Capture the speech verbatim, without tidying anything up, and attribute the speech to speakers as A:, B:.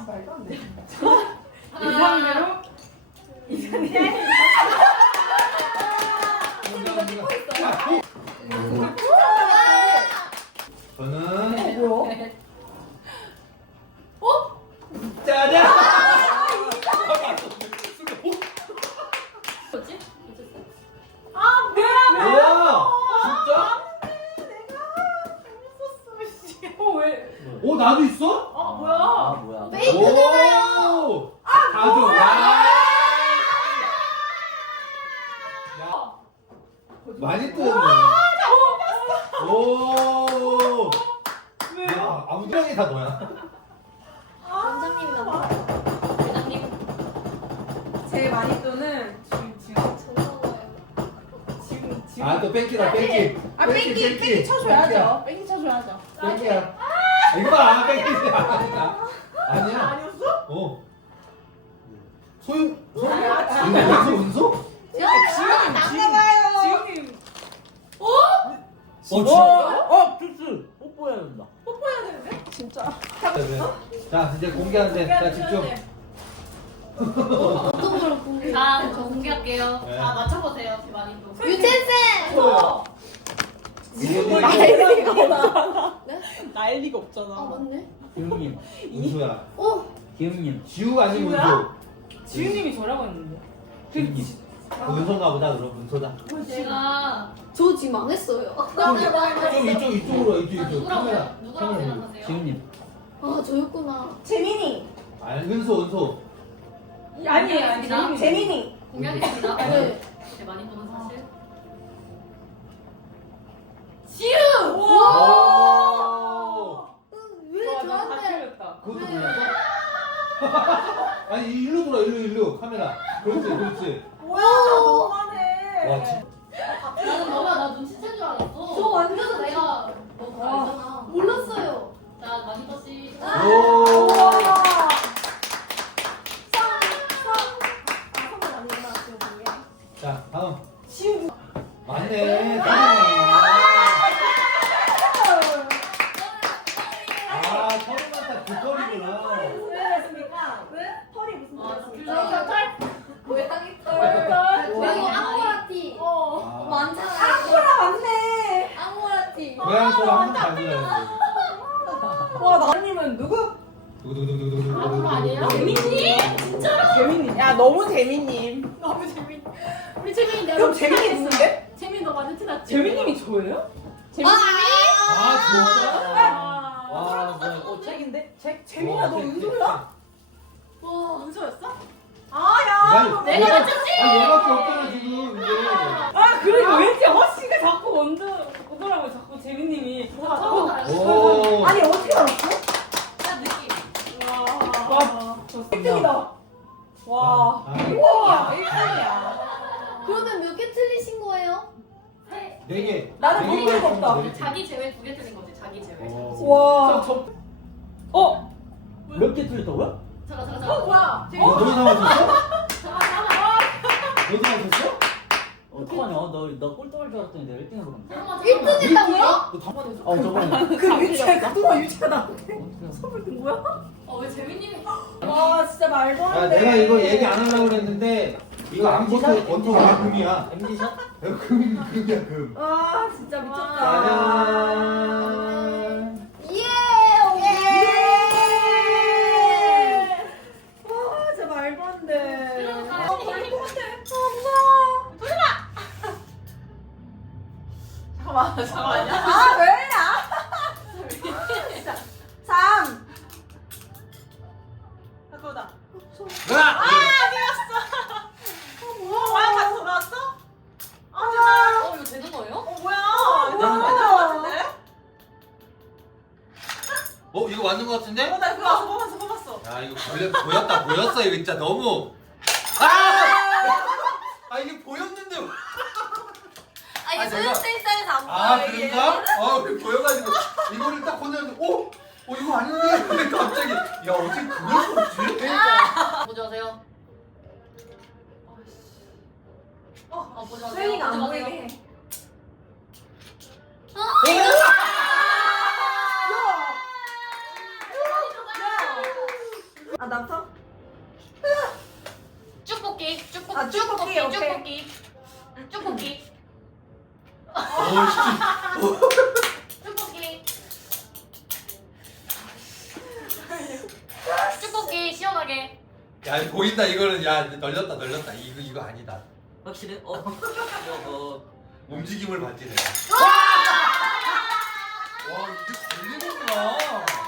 A: 말도 안 돼. 이상대로 이상대.
B: 저는
A: 뭐야?
C: 어?
B: 짜잔!
C: 뭐지?
A: 아 뭐야?
B: 뭐야? 진짜?
A: 어 왜?
B: 오 나도 있어?
A: 아 뭐야?
D: 아 뭐야?
B: 페이크잖아요. 나도. 야. 야. 많이 뜨였네. 오.
A: 왜?
B: 야 아무도 형이 다 너야.
C: 원장님 나 회장님
A: 제일 많이 뜨는 지금 지금
C: 정말
A: 지금 지금.
B: 아 또 뺑기다 뺑기.
A: 아 뺑기 뺑기 쳐줘야죠. 뺑기 쳐줘야죠.
B: 뺑기야. 이거 봐 뺑기야. 아니야. 아니야.
A: 아니었어?
B: 어. 소윤. 소윤.
A: 아니야.
B: 은소 은소?
A: 지금
C: 나가봐요.
A: 지금
B: 어
D: 어,
B: 진짜.
D: 어, 필수 뽀뽀해야 된다.
A: 뽀뽀해야 되는데? 진짜.
B: 자 이제 공개하는데 자 집중.
C: 어떤 걸 공개? 아, 저 공개할게요.
B: 네.
C: 아, 맞춰보세요. 제 많이 또.
A: 유채쌤.
C: 어.
A: 난리가 없잖아.
C: 네?
A: 난리가 없잖아.
C: 아, 맞네.
D: 기웅님,
B: 은소야.
C: 오.
D: 기웅님,
B: 지우 아니면
A: 지우야?
B: 은소.
A: 지우님이 저라고 했는데.
D: 기웅님.
B: 어, 은소인가 보다 그럼 은소다.
C: 제가 저 지금 망했어요.
B: 좀 이쪽 이쪽으로 와, 이쪽 이쪽.
C: 누구라고
B: 카메라.
C: 해요? 누구라고
B: 카메라.
C: 생각하세요?
D: 기웅님.
C: 아, 저였구나.
A: 재민이.
B: 아니 은소 은소.
A: 아니에요, 아니에요. 재민이.
C: 공개하겠습니다.
A: 네.
C: 제 많이 보는 사실.
A: 지우.
B: 오.
C: 왜
A: 와, 나다
C: 저한테?
A: 틀렸다.
B: 그것도
C: 네.
B: 몰랐어? 아니 일로 돌아 일로 일로 카메라. 그렇지 그렇지.
A: 뭐야, 나 너무하네.
B: 와 진.
C: 나는 너가 나 눈치챈 줄 알았어.
A: 저 완전
C: 그래서 내가 너
A: 와.
C: 알잖아. 몰랐어요. 자, 많이 떴지.
B: 오. 자 다음.
A: 지우.
B: 맞네. 다행이네. 아 처음 봤다 그 꼴이구나.
A: 왜 했습니까? 왜? 털이 무슨
C: 아,
A: 털이었습니까?
C: 털? 고양이 털.
A: 털.
C: 그리고 앙고라티.
A: 어.
B: 아,
C: 많잖아.
A: 아, 맞네.
C: 앙고라티.
B: 고양이 소리 한번 가져야지.
A: 와, 나님은 누구?
B: 두구두구두구두구두구.
C: 아, 그거 아니에요? 재민님? 진짜로?
A: 재민님. 야, 너무 재민님.
C: 너무 재민. 우리 재민이 내가
A: 그럼 재민이 누군데?
C: 재민 너 완전 티났지?
A: 재민님이 저예요? 재민.
B: 아 진짜?
A: 아.
B: 와 뭐야.
D: 어, 책인데? 책?
A: 재민아, 너 은솔이야?
C: 와.
A: 은솔였어? 아, 야. 너
B: 내-
C: 내가
B: 얘가-
C: 맞췄지?
B: 아 얘밖에 없잖아 지금 이제.
A: 아, 그러니까 왠지 허씨가 자꾸 먼저 오더라고요. 자꾸 재민님이.
C: 처음 알았어.
B: 오.
A: 아니, 어떻게 알았어?
C: 딱 느낌.
A: 와, 일 등이다. 와.
B: 아,
A: 우와, 일 등이야.
C: 그러면 몇 개 틀리신 거예요?
B: 네 개.
A: 나는
B: 네
A: 본
B: 개가
A: 적이 없다.
B: 있으면 네 개.
C: 자기 제외 두 개 틀린 거지. 자기 제외.
B: 오.
A: 와. 저, 저, 어?
D: 몇 개 틀렸다고요?
C: 잠깐 잠깐
A: 어,
C: 잠깐.
A: 뭐야?
B: 어 너도 나왔었어?
C: 잠깐 잠깐.
B: 너도 나왔었어?
D: 어떡하냐? 너, 너 꼴등할 줄 알았더니 내가 일 등 해버렸네.
C: 잠깐만.
A: 일 등 했다고요?
B: 너 다-
D: 어, 저번에.
A: 그 유치가, 그거 유치가 나한테
D: 어떻게 알았어?
A: 선물 든 거야?
C: 어왜 재민님이?
A: 와, 진짜 말도 안
B: 야
A: 돼.
B: 내가 이거 얘기 안 하려고 그랬는데 이거 안 보고 원통이 금이야.
D: 엠디샷?
B: 이거 금 금이야 금.
A: 와, 진짜 미쳤다.
B: 짜잔.
C: 예.
A: 예! 와, 진짜 말도 안 돼.
C: 이러면
A: 아,
C: 당신이
A: 말도
C: 이기고
A: 안 돼. 무서워. 잠깐만, 잠깐만요. 아, 왜? 진짜. 삼. 그거다.
B: 야!
A: 어, 뭐야? 다시 돌아왔어? 아,
C: 어 이거 되는 거예요?
A: 어, 뭐야?
D: 뭐야?
B: 어 이거 맞는 거 같은데?
A: 어, 나 그거 봤어, 뽑았어, 뽑았어.
B: 야 이거 보여, 보였다 보였어 이거 진짜 너무. 아! 아 이게 보였는데.
C: 아 이게
B: 아,
C: 소영
B: 제가-
C: 쌤사에서 안
B: 아
C: 보여 이게.
B: 그런가? 아 그래 보여가지고 이거를 딱 건졌는데 오, 어 이거 아닌데? 근데 갑자기 야 어떻게 그럴 수 없지?
C: 보지 마세요. 어 보지 마세요.
A: 소연이가 안
C: 보지
A: 보이게
C: 마세요.
A: 해.
C: 어? 이거
A: 야!
E: 아 나부터?
C: 쭉볶이 쭉볶이
E: 아, 쭉볶이,
C: 쭉볶이
E: 오케이.
C: 쭉볶이 쭉볶이
B: 어씨
C: 쭉볶이 쭉볶이 시원하게.
B: 야 보인다 이거는. 야 널렸다 널렸다. 이거 이거 아니다.
D: 확실해? 어. 어, 어.
B: 움직임을 봤지 내가. 와 이게 걸리는구나.